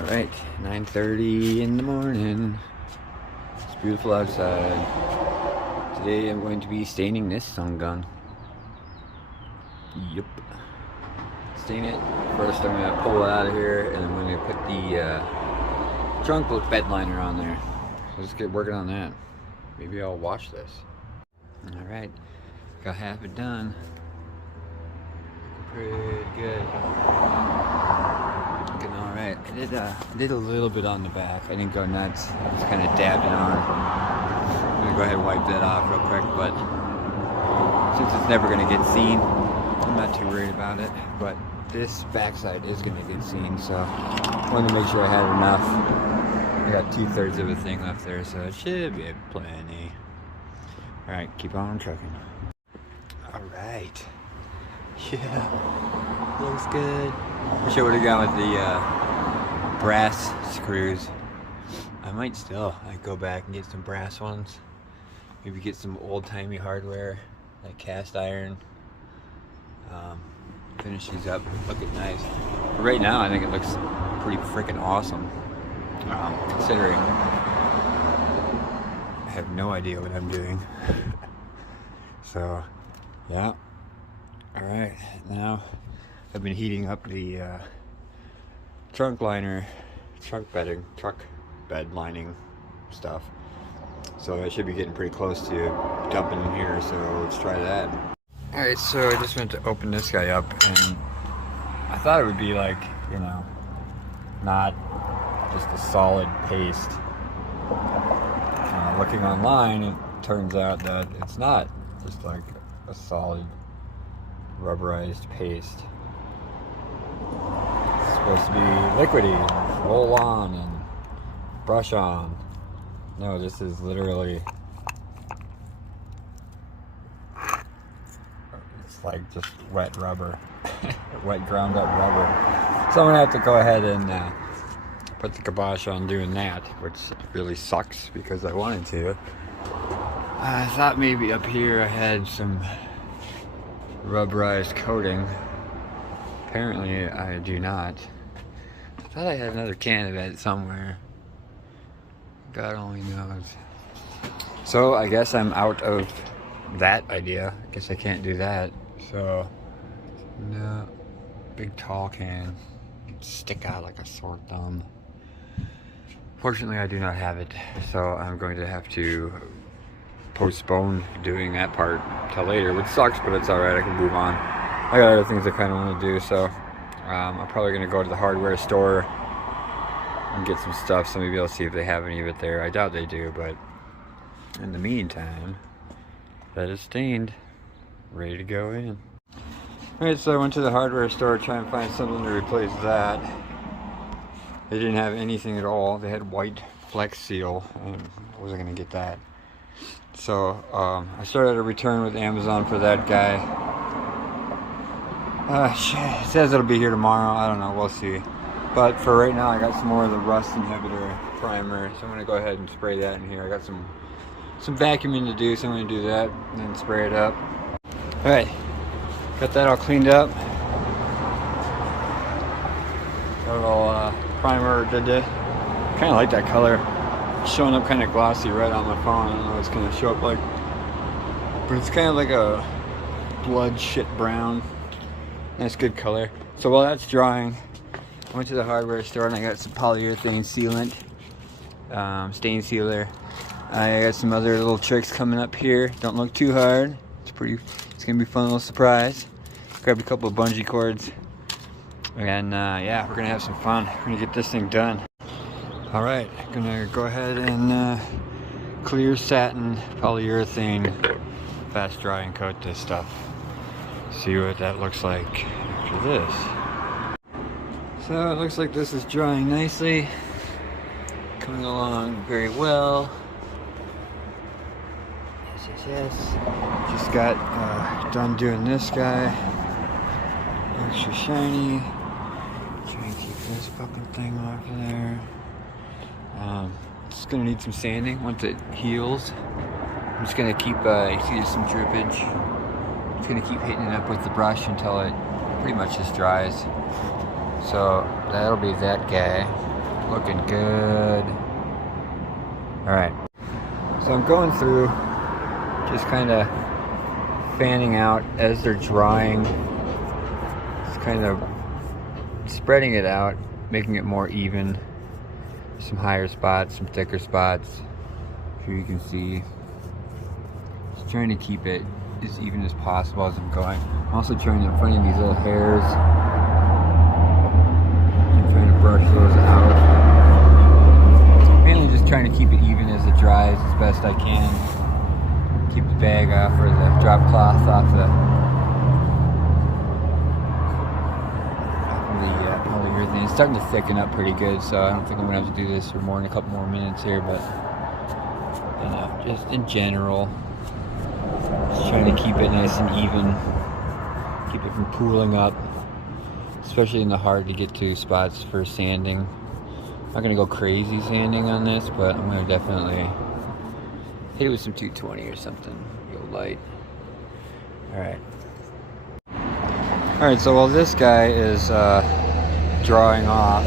Alright, 9:30 in the morning. It's beautiful outside. Today I'm going to be staining this sun gun. Yep. Stain it. First I'm going to pull it out of here and I'm going to put the trunk bed liner on there. So let's get working on that. Maybe I'll wash this. Alright, got half it done. Pretty good. Looking alright. I did a little bit on the back. I didn't go nuts. I just kind of dabbed it on. I'm gonna go ahead and wipe that off real quick, but since it's never gonna get seen, I'm not too worried about it. But this backside is gonna get seen, so I wanted to make sure I had enough. I got 2/3 of a thing left there, so it should be plenty. Alright, keep on trucking. Alright. Yeah, looks good. Wish I would have gone with the brass screws. I might still go back and get some brass ones. Maybe get some old-timey hardware, like cast iron. Finish these up, looking nice. But right now, I think it looks pretty freaking awesome. Considering I have no idea what I'm doing. So, yeah. Alright, now I've been heating up the trunk bed lining stuff. So I should be getting pretty close to dumping in here, so let's try that. Alright, so I just went to open this guy up and I thought it would be like, you know, not just a solid paste. Looking online, it turns out that it's not just like a solid rubberized paste. It's supposed to be liquidy, roll on and brush on. No, this is literally, it's like just wet rubber, wet ground up rubber. So I'm gonna have to go ahead and put the kibosh on doing that, which really sucks because I wanted to. I thought maybe up here I had some rubberized coating. Apparently I do not. I thought I had another can of that somewhere. God only knows. So I guess I'm out of that idea. I guess I can't do that. So no, big tall can stick out like a sore thumb. Fortunately I do not have it, so I'm going to have to postpone doing that part till later, which sucks, but it's alright, I can move on. I got other things I kind of want to do, so I'm probably going to go to the hardware store and get some stuff, so maybe I'll see if they have any of it there. I doubt they do, but in the meantime, that is stained, ready to go in. Alright, so I went to the hardware store to try and find something to replace that. They didn't have anything at all. They had white Flex Seal, and I wasn't going to get that. So I started a return with Amazon for that guy. It says it'll be here tomorrow. I don't know, we'll see. But for right now I got some more of the rust inhibitor primer, so I'm going to go ahead and spray that in here. I got some vacuuming to do, so I'm going to do that and then spray it up. Alright, got that all cleaned up. Got a little primer did it. Kind of like that color. It's showing up kind of glossy red on my phone. I don't know what it's going to show up like, but it's kind of like a blood shit brown. Nice good color. So while that's drying, I went to the hardware store and I got some polyurethane sealant, stain sealer. I got some other little tricks coming up here. Don't look too hard. It's gonna be a fun little surprise. Grabbed a couple of bungee cords. And yeah, we're gonna have some fun. We're gonna get this thing done. Alright, gonna go ahead and clear satin polyurethane fast dry and coat this stuff. See what that looks like after this. So it looks like this is drying nicely. Coming along very well. Yes. Just got done doing this guy. Extra shiny. Trying to keep this fucking thing off of there. It's gonna need some sanding once it heals. I'm just gonna keep, you see there's some drippage. Just gonna keep hitting it up with the brush until it pretty much just dries. So that'll be that guy. Looking good. Alright. So I'm going through, just kind of fanning out as they're drying. Just kind of spreading it out, making it more even. Some higher spots, some thicker spots. Here you can see. Just trying to keep it as even as possible as I'm going. I'm also trying to find these little hairs. I'm trying to brush those out. Mainly just trying to keep it even as it dries as best I can. Keep the bag off, or the drop cloth off the polyurethane. It's starting to thicken up pretty good, so I don't think I'm gonna have to do this for more than a couple more minutes here, but you know, just in general, just trying to keep it nice and even, keep it from pooling up, especially in the hard to get to spots for sanding. I'm not gonna go crazy sanding on this, but I'm gonna definitely hit it with some 220 or something real light. Alright, so while this guy is drawing off,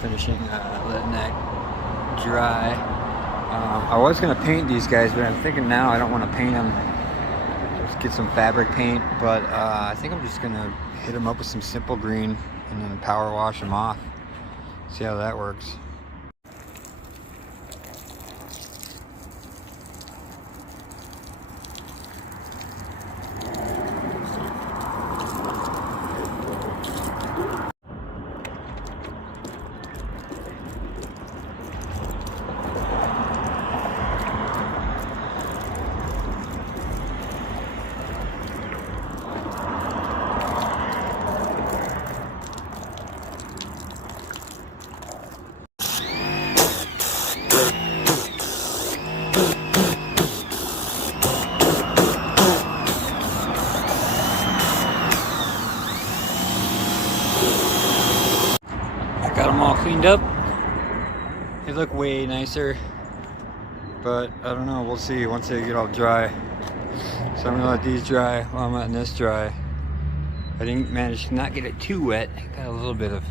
finishing letting that dry, I was going to paint these guys, but I'm thinking now I don't want to paint them. Just get some fabric paint, but I think I'm just going to hit them up with some simple green and then power wash them off. See how that works. Got them all cleaned up. They look way nicer, but I don't know, we'll see once they get all dry. So I'm gonna let these dry while I'm letting this dry. I didn't manage to not get it too wet. Got a little bit of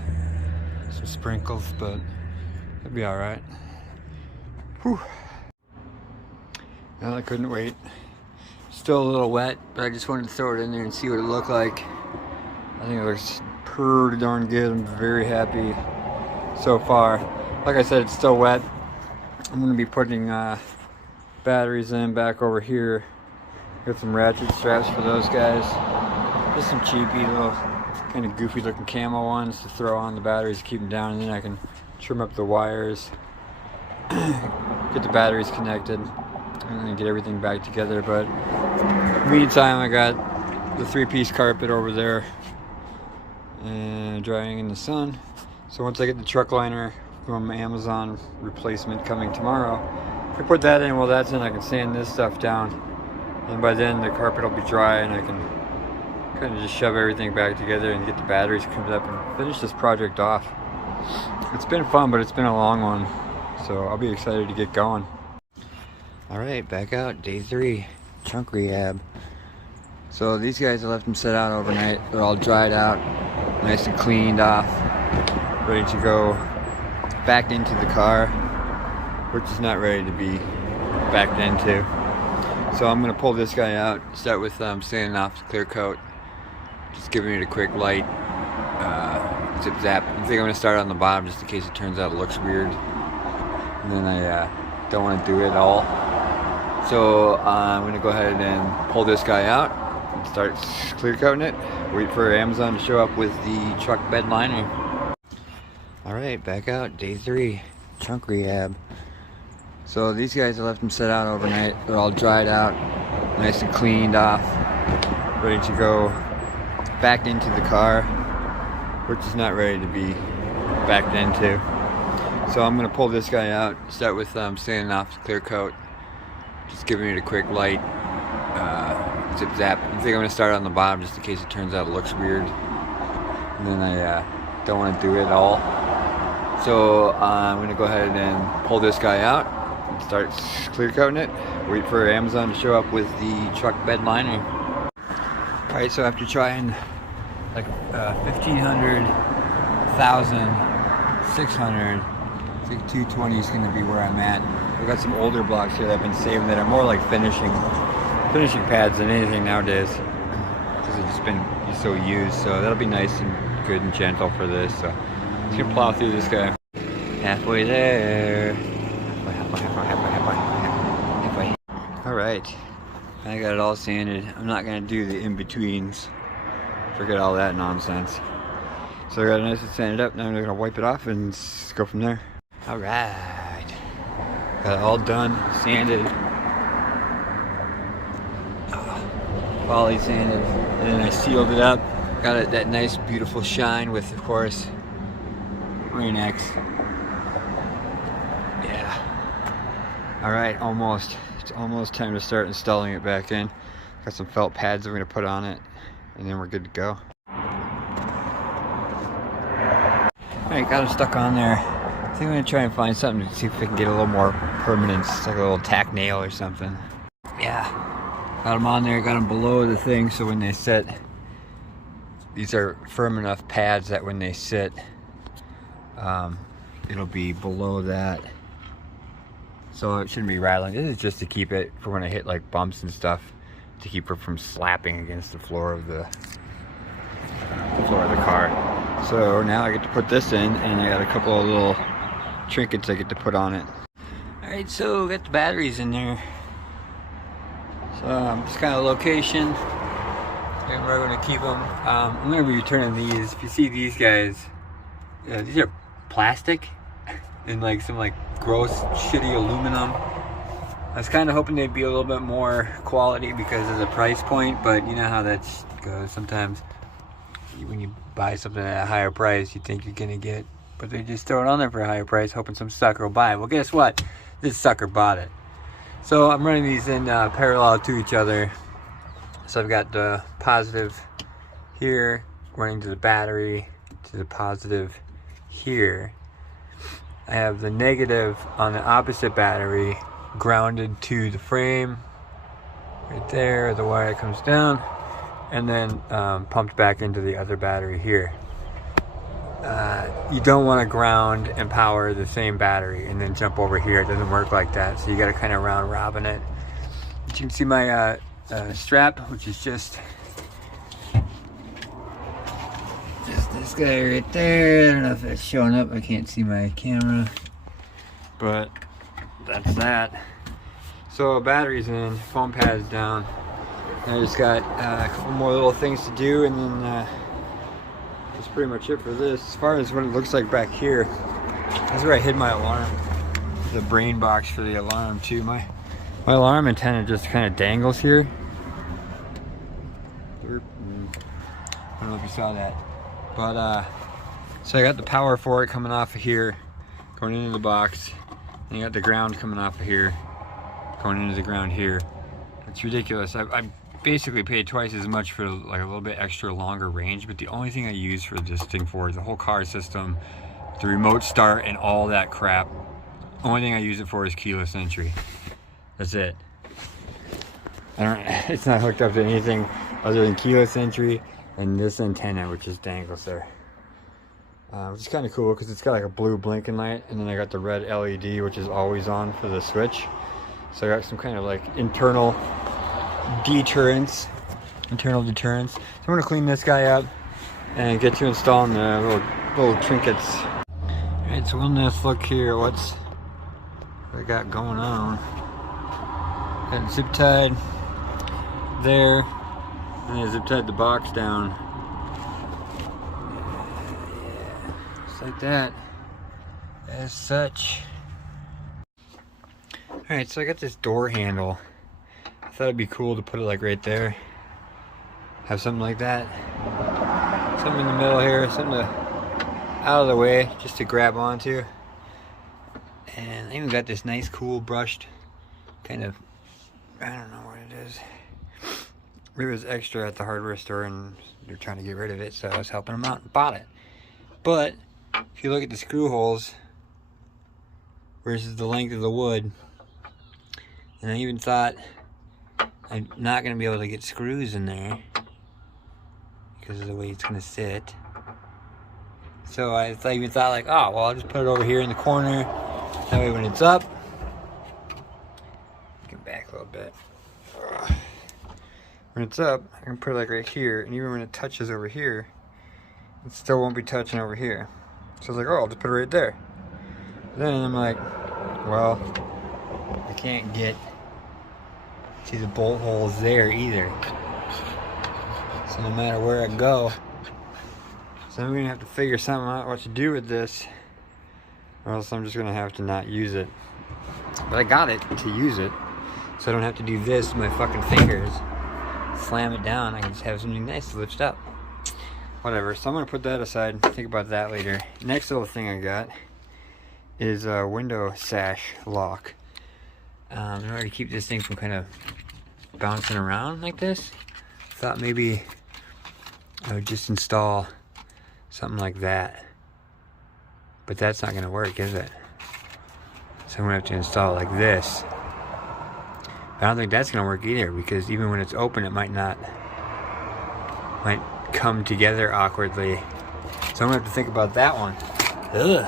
some sprinkles, but it'll be all right. Whew. Well, I couldn't wait. Still a little wet, but I just wanted to throw it in there and see what it looked like. I think it looks pretty darn good. I'm very happy so far. Like I said, it's still wet. I'm going to be putting batteries in back over here. Got some ratchet straps for those guys. Just some cheapy little kind of goofy looking camo ones to throw on the batteries to keep them down, and then I can trim up the wires, get the batteries connected, and then get everything back together. But meantime, I got the 3-piece carpet over there and drying in the sun. So once I get the truck liner from Amazon replacement coming tomorrow, I put that in. While that's in, I can sand this stuff down, and by then the carpet will be dry and I can kind of just shove everything back together and get the batteries cleaned up and finish this project off. It's been fun, but it's been a long one, so I'll be excited to get going. Alright, back out, day 3, trunk rehab. So these guys, I left them set out overnight. They're all dried out, nice and cleaned off, ready to go back into the car, which is not ready to be backed into. So I'm going to pull this guy out, start with sanding off the clear coat, just giving it a quick light zip zap. I think I'm going to start on the bottom just in case it turns out it looks weird, and then I don't want to do it all. So I'm going to go ahead and pull this guy out and start clear coating it. Wait for Amazon to show up with the truck bed liner. Alright, back out, day 3, trunk rehab. So these guys, I left them set out overnight. They're all dried out, nice and cleaned off, ready to go back into the car, which is not ready to be backed into. So I'm going to pull this guy out, start with sanding off the clear coat, just giving it a quick light zip zap. I think I'm going to start on the bottom just in case it turns out it looks weird, and then I don't want to do it all. So I'm going to go ahead and pull this guy out and start clear coating it. Wait for Amazon to show up with the truck bed liner. Alright, so after trying like 1,500, 1,000 600. I think 220 is going to be where I'm at. I've got some older blocks here that I've been saving that are more like finishing pads than anything nowadays, because it's just been so used. So that'll be nice and good and gentle for this. So I'm just gonna plow through this guy. Halfway there. Halfway. All right, I got it all sanded. I'm not gonna do the in-betweens. Forget all that nonsense. So I got it nice and sanded up. Now I'm gonna wipe it off and go from there. All right, got it all done, sanded, poly sanded, and then I sealed it up. Got it that nice, beautiful shine with, of course, Rain X. Yeah. All right, almost. It's almost time to start installing it back in. Got some felt pads that we're gonna put on it, and then we're good to go. All right, got them stuck on there. I think I'm gonna try and find something to see if we can get a little more permanence, like a little tack nail or something. Yeah, got them on there, got them below the thing, so when they sit, these are firm enough pads that when they sit, it'll be below that. So it shouldn't be rattling. This is just to keep it for when I hit like bumps and stuff, to keep it from slapping against the floor of the car. So now I get to put this in, and I got a couple of little trinkets I get to put on it. Alright, so got the batteries in there. So this kind of location, and we're going to keep them. I'm going to be returning these. If you see these guys, these are plastic and like some like gross shitty aluminum. I was kind of hoping they'd be a little bit more quality because of the price point, but you know how that goes. Sometimes when you buy something at a higher price, you think you're going to get, but they just throw it on there for a higher price, hoping some sucker will buy it. Well, guess what? This sucker bought it. So I'm running these in parallel to each other. So I've got the positive here running to the battery, to the positive here. I have the negative on the opposite battery grounded to the frame right there, the wire that comes down, and then pumped back into the other battery here. You don't want to ground and power the same battery and then jump over here. It doesn't work like that, so you got to kind of round robin it. But you can see my strap, which is just this guy right there. I don't know if it's showing up. I can't see my camera, but that's that. So batteries in, foam pads down. I just got a couple more little things to do, and then that's pretty much it for this. As far as what it looks like back here, that's where I hid my alarm. The brain box for the alarm too. My alarm antenna just kind of dangles here. I don't know if you saw that, but so I got the power for it coming off of here, going into the box, and you got the ground coming off of here, going into the ground here. It's ridiculous. I basically paid twice as much for like a little bit extra longer range, but the only thing I use for this thing for is the whole car system, the remote start, and all that crap. Only thing I use it for is keyless entry. That's it. It's not hooked up to anything other than keyless entry and this antenna, which just dangles there. Which is kind of cool because it's got like a blue blinking light, and then I got the red LED, which is always on for the switch. So I got some kind of like internal deterrence. So I'm gonna clean this guy up and get to installing the little trinkets. Alright, so on this look here, what I got going on. Got zip tied there, and I zip tied the box down. Just like that. As such. Alright, so I got this door handle. I thought it'd be cool to put it like right there. Have something like that. Something in the middle here, something out of the way, just to grab onto. And I even got this nice cool brushed kind of, I don't know what it is. It was extra at the hardware store and they're trying to get rid of it, so I was helping them out and bought it. But if you look at the screw holes versus the length of the wood, and I even thought I'm not going to be able to get screws in there because of the way it's going to sit. So I even thought like, oh, well, I'll just put it over here in the corner. That way when it's up, get back a little bit. When it's up, I can put it like right here, and even when it touches over here, it still won't be touching over here. So I was like, oh, I'll just put it right there. Then I'm like, well, I can't get to the bolt holes there either. So no matter where I go, so I'm gonna have to figure something out what to do with this, or else I'm just gonna have to not use it. But I got it to use it, so I don't have to do this with my fucking fingers. Slam it down, I can just have something nice to lift up. Whatever, so I'm gonna put that aside and think about that later. Next little thing I got is a window sash lock. In order to keep this thing from kind of bouncing around like this, I thought maybe I would just install something like that. But that's not gonna work, is it? So I'm gonna have to install it like this. I don't think that's gonna work either, because even when it's open, it might come together awkwardly. So I'm gonna have to think about that one. Ugh.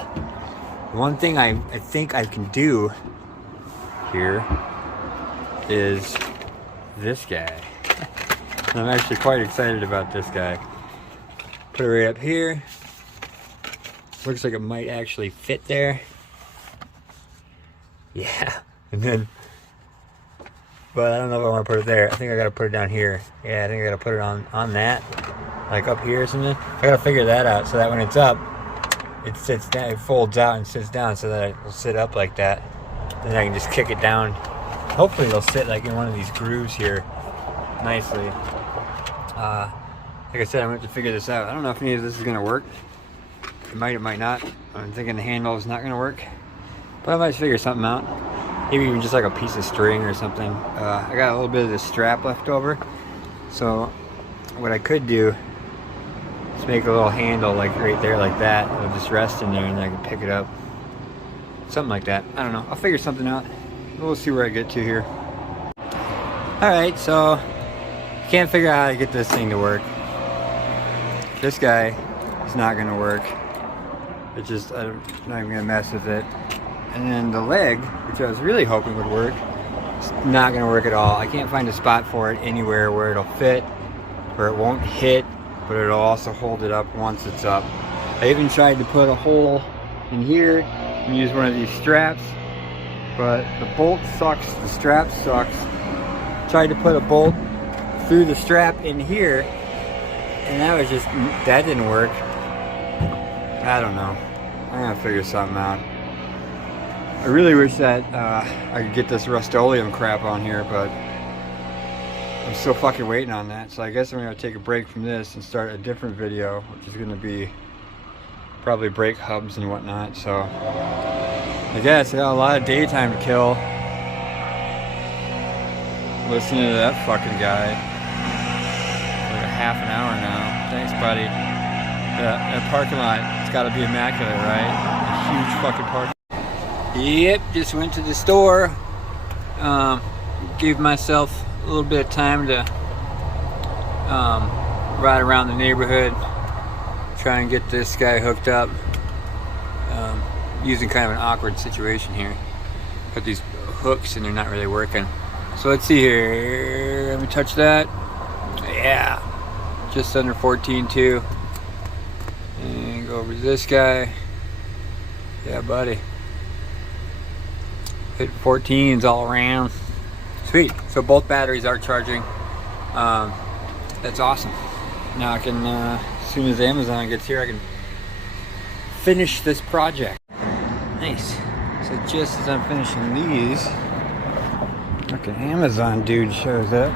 One thing I think I can do here is this guy. I'm actually quite excited about this guy. Put it right up here. Looks like it might actually fit there. Yeah, and then, but I don't know if I want to put it there. I think I gotta put it down here. Yeah, I think I gotta put it on that, like up here or something. I gotta figure that out so that when it's up, it sits down, it folds out and sits down so that it will sit up like that. Then I can just kick it down. Hopefully it'll sit like in one of these grooves here nicely. Like I said, I'm going to have to figure this out. I don't know if any of this is going to work. It might not. I'm thinking the handle is not going to work. But I might figure something out. Maybe even just like a piece of string or something. I got a little bit of this strap left over. So what I could do is make a little handle like right there like that. It'll just rest in there and then I can pick it up. Something like that. I don't know. I'll figure something out. We'll see where I get to here. Alright, so can't figure out how to get this thing to work. This guy is not going to work. It's just, I'm not even going to mess with it. And then the leg, which I was really hoping would work, it's not going to work at all. I can't find a spot for it anywhere where it'll fit, where it won't hit, but it'll also hold it up once it's up. I even tried to put a hole in here and use one of these straps, but the bolt sucks, the strap sucks. Tried to put a bolt through the strap in here, and that didn't work. I don't know. I'm gonna figure something out. I really wish that I could get this Rust-Oleum crap on here, but I'm still fucking waiting on that. So I guess I'm gonna take a break from this and start a different video, which is gonna be probably brake hubs and whatnot. So I guess I got a lot of daytime to kill listening to that fucking guy. Like a half an hour now. Thanks, buddy. Yeah, that parking lot, it's gotta be immaculate, right? A huge fucking parking. Yep, just went to the store. Gave myself a little bit of time to ride around the neighborhood, try and get this guy hooked up. Using kind of an awkward situation here. Got these hooks and they're not really working. So let's see here. Let me touch that. Yeah, just under 14.2. And go over to this guy. Yeah, buddy. Hit 14s all around. Sweet. So both batteries are charging. That's awesome. Now I can, as soon as Amazon gets here, I can finish this project. Nice. So just as I'm finishing these, fucking Amazon dude shows up.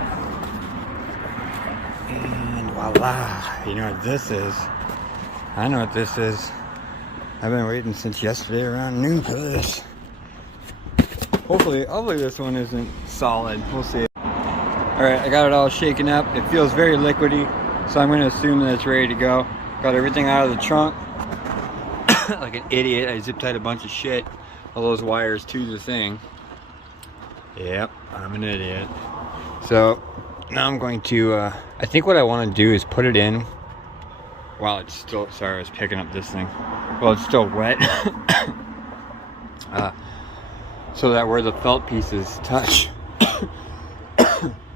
And voila. You know what this is? I know what this is. I've been waiting since yesterday around noon for this. Hopefully this one isn't solid. We'll see. Alright, I got it all shaken up. It feels very liquidy, so I'm going to assume that it's ready to go. Got everything out of the trunk. Like an idiot, I zip tied a bunch of shit, all those wires to the thing. Yep, I'm an idiot. So now I'm going to, I think what I want to do is put it in while it's still, sorry, I was picking up this thing. Well, it's still wet. So that where the felt pieces touch,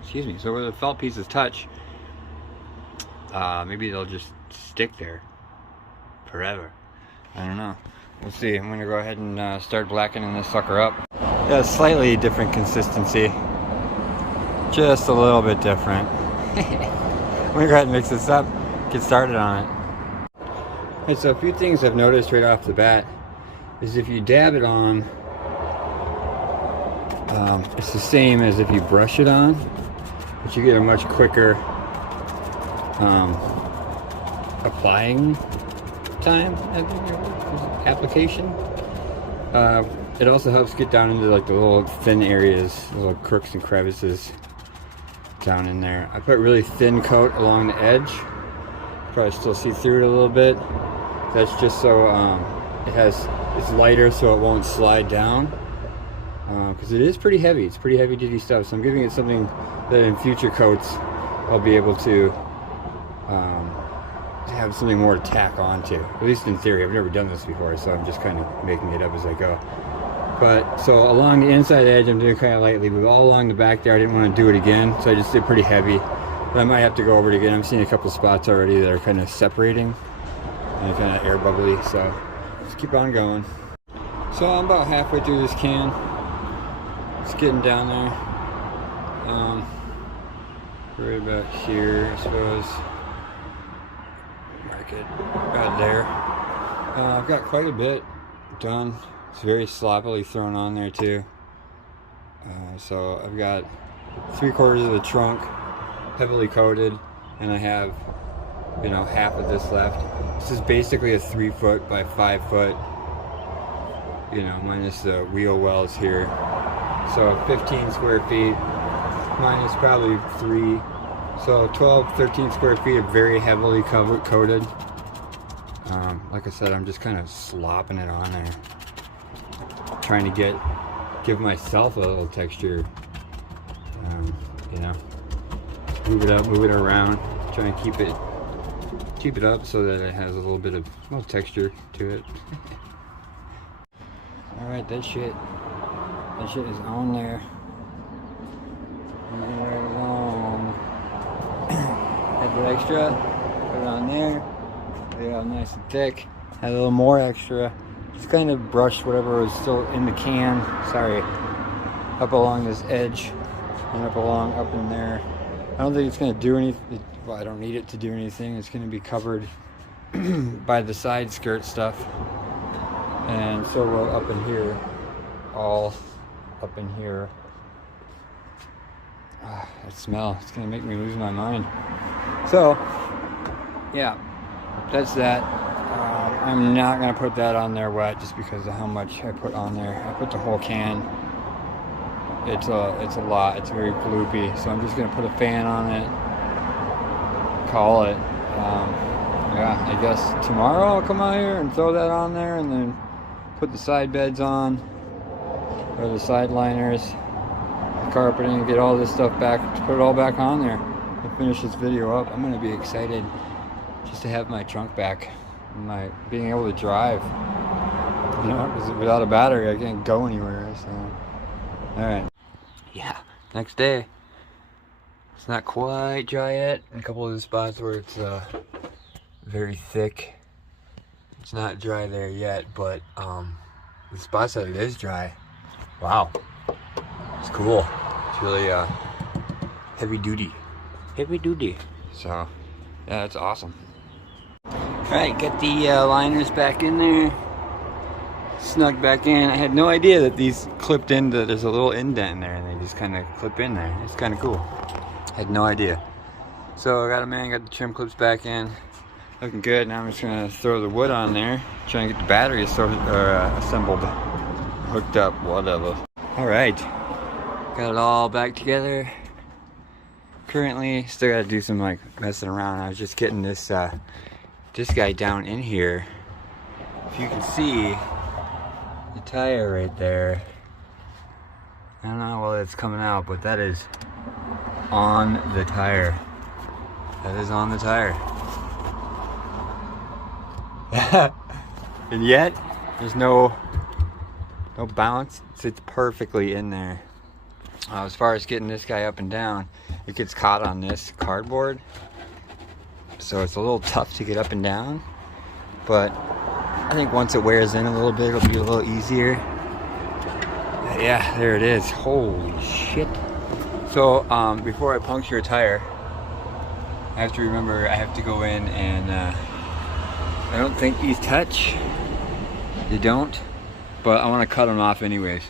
excuse me, so where the felt pieces touch, maybe they'll just stick there forever. I don't know. We'll see. I'm gonna go ahead and start blackening this sucker up. Yeah, slightly different consistency. Just a little bit different. I'm gonna go ahead and mix this up, get started on it. Okay, so a few things I've noticed right off the bat is if you dab it on, it's the same as if you brush it on, but you get a much quicker applying time application. It also helps get down into like the little thin areas, the little crooks and crevices down in there. I put really thin coat along the edge. Probably still see through it a little bit. That's just so it's lighter, so it won't slide down. Because it is pretty heavy. It's pretty heavy duty stuff. So I'm giving it something that in future coats I'll be able to have something more to tack onto. At least in theory. I've never done this before, so I'm just kind of making it up as I go. But so along the inside edge I'm doing kind of lightly, but all along the back there I didn't want to do it again, so I just did pretty heavy. But I might have to go over it again. I'm seeing a couple spots already that are kind of separating and kind of air bubbly, so just keep on going. So I'm about halfway through this can. It's getting down there. Right about here, I suppose. Mark it about there. I've got quite a bit done. It's very sloppily thrown on there too. So I've got 3/4 of the trunk heavily coated, and I have, you know, half of this left. This is basically a 3 foot by 5 foot, you know, minus the wheel wells here. So 15 square feet minus probably 3, so 12, 13 square feet of very heavily coated. Like I said, I'm just kind of slopping it on there, trying to give myself a little texture. You know, move it up, move it around, try and keep it up so that it has a little bit of texture to it. All right, that shit is on there. Moving right along. Had the extra, put it on there. Lay it out nice and thick. Had a little more extra. Just kind of brushed whatever was still in the can. Sorry. Up along this edge and up in there. I don't think it's going to do anything. Well, I don't need it to do anything. It's going to be covered by the side skirt stuff. And so will up in here. All up in here. That smell. It's going to make me lose my mind. So, yeah. That's that. I'm not going to put that on there wet just because of how much I put on there. I put the whole can. It's a lot. It's very gloopy. So I'm just going to put a fan on it. Call it. Yeah, I guess tomorrow I'll come out here and throw that on there and then put the side beds on. Or the side liners. The carpeting. Get all this stuff back. Put it all back on there. I'll finish this video up. I'm going to be excited just to have my trunk back. Being able to drive, you know, because without a battery I can't go anywhere. So, all right, yeah. Next day, it's not quite dry yet. In a couple of the spots where it's very thick, it's not dry there yet. But the spots that it is dry, wow, it's cool. It's really heavy duty. So, yeah, it's awesome. Alright, get the liners back in there, snug back in. I had no idea that these clipped into, there's a little indent in there and they just kind of clip in there. It's kind of cool. Had no idea. So I got the trim clips back in, looking good. Now I'm just going to throw the wood on there, try and get the battery assembled, hooked up, whatever. Alright, got it all back together. Currently, still got to do some like messing around. I was just getting this guy down in here. If you can see the tire right there, I don't know whether it's coming out, but that is on the tire. That is on the tire. And yet there's no bounce. It sits perfectly in there. As far as getting this guy up and down, it gets caught on this cardboard, so it's a little tough to get up and down, but I think once it wears in a little bit, it'll be a little easier. Yeah, there it is. Holy shit. So before I puncture a tire, I have to remember I have to go in and I don't think these touch. They don't, but I want to cut them off anyways.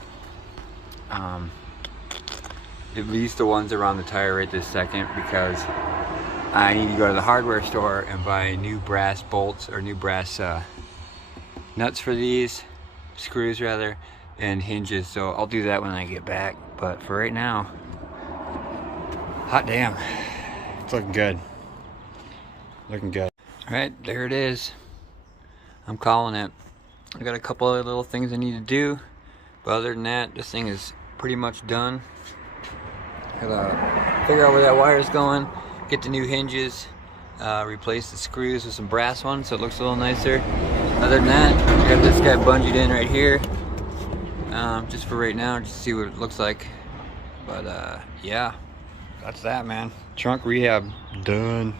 At least the ones around the tire right this second, because I need to go to the hardware store and buy new brass bolts, or new brass nuts for these, screws rather, and hinges. So I'll do that when I get back. But for right now, hot damn, it's looking good. Looking good. All right, there it is. I'm calling it. I got a couple other little things I need to do, but other than that, this thing is pretty much done. I gotta figure out where that wire is going, get the new hinges, replace the screws with some brass ones so it looks a little nicer. Other than that, I got this guy bungeed in right here, just for right now, just to see what it looks like. But yeah, that's that, man. Trunk rehab done.